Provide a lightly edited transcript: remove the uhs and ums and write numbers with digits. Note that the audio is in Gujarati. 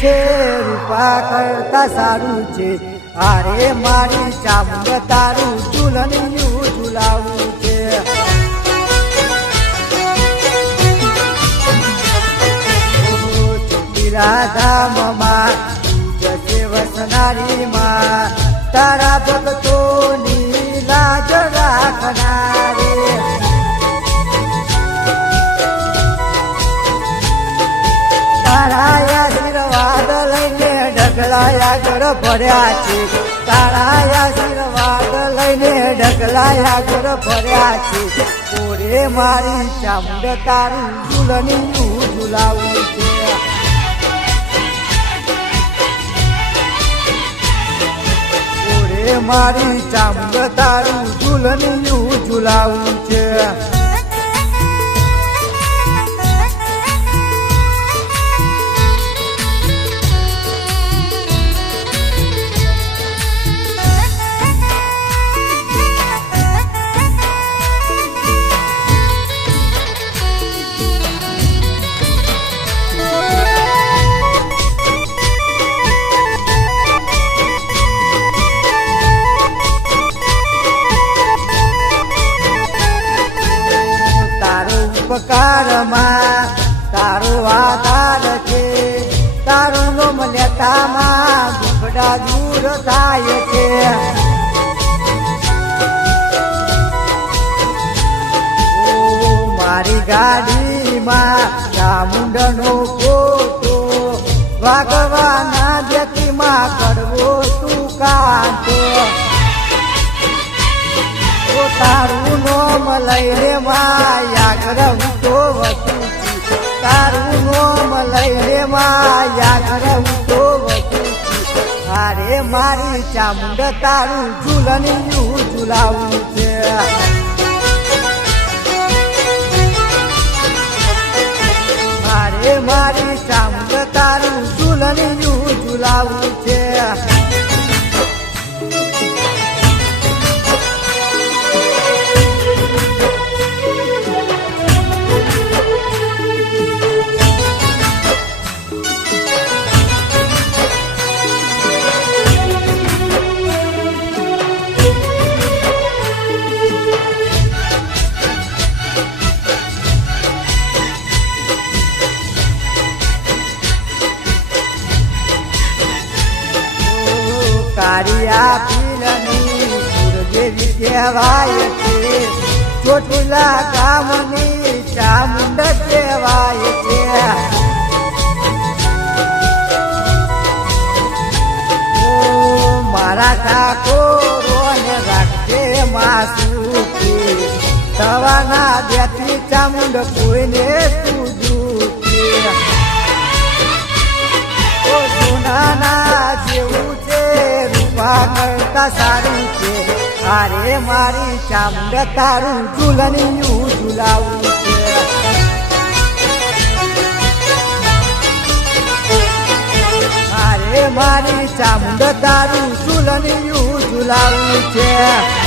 છે રૂપા કરતા સારું છે અરે મારી ચામુંડ તારું ઝૂલનિયું ઝુલાવું છે રાધા મમા જશે વસનારી માં તારા ભક્તોની લાજ રાખનારે તારા આશીર્વાદ લઈને ઢગલા આગળ ભર્યા છે તારા આશીર્વાદ લઈને ઢગલા આગળ ભર્યા છે ઓરે મારી ચામુંડ તારું ઝૂલનિયું ઝુલાવું છે મારી ચામુંડ તારું ઝૂલનિયું ઝુલાવું છે ઉપકારમાં તારો આધાર છે તારું નામ લેતામાં દુખડા દૂર થાય છે મારી ગાડીમાં ચામુંડનો ફોટો વાગવાના વ્યક્તિમાં કરવો તું કાંતો તારું નોમ લઈને માયા તો વસું તારું નોમ લઈને માયા તો વસું અરે મારી ચામુંડ તારું ઝૂલનિયું ઝુલાવું છે અરે મારી ચામુંડ તારું ઝૂલનિયું ઝુલાવું છે કારિયા પીલની સુરદેવી કહેવાય છે ચોટીલા ગામની ચામુંડ કહેવાય છે મારા ઠાકોરોને રાખે માસુકી તવાના બેથી ચામુંડ કોઈને તું દુખી સોનાના જેવું છે રૂપા કરતા સારું છે અરે મારી ચામુંડ તારું ઝૂલનિયું ઝુલાવું છે અરે મારી ચામુંડ તારું ઝૂલનિયું ઝુલાવું છે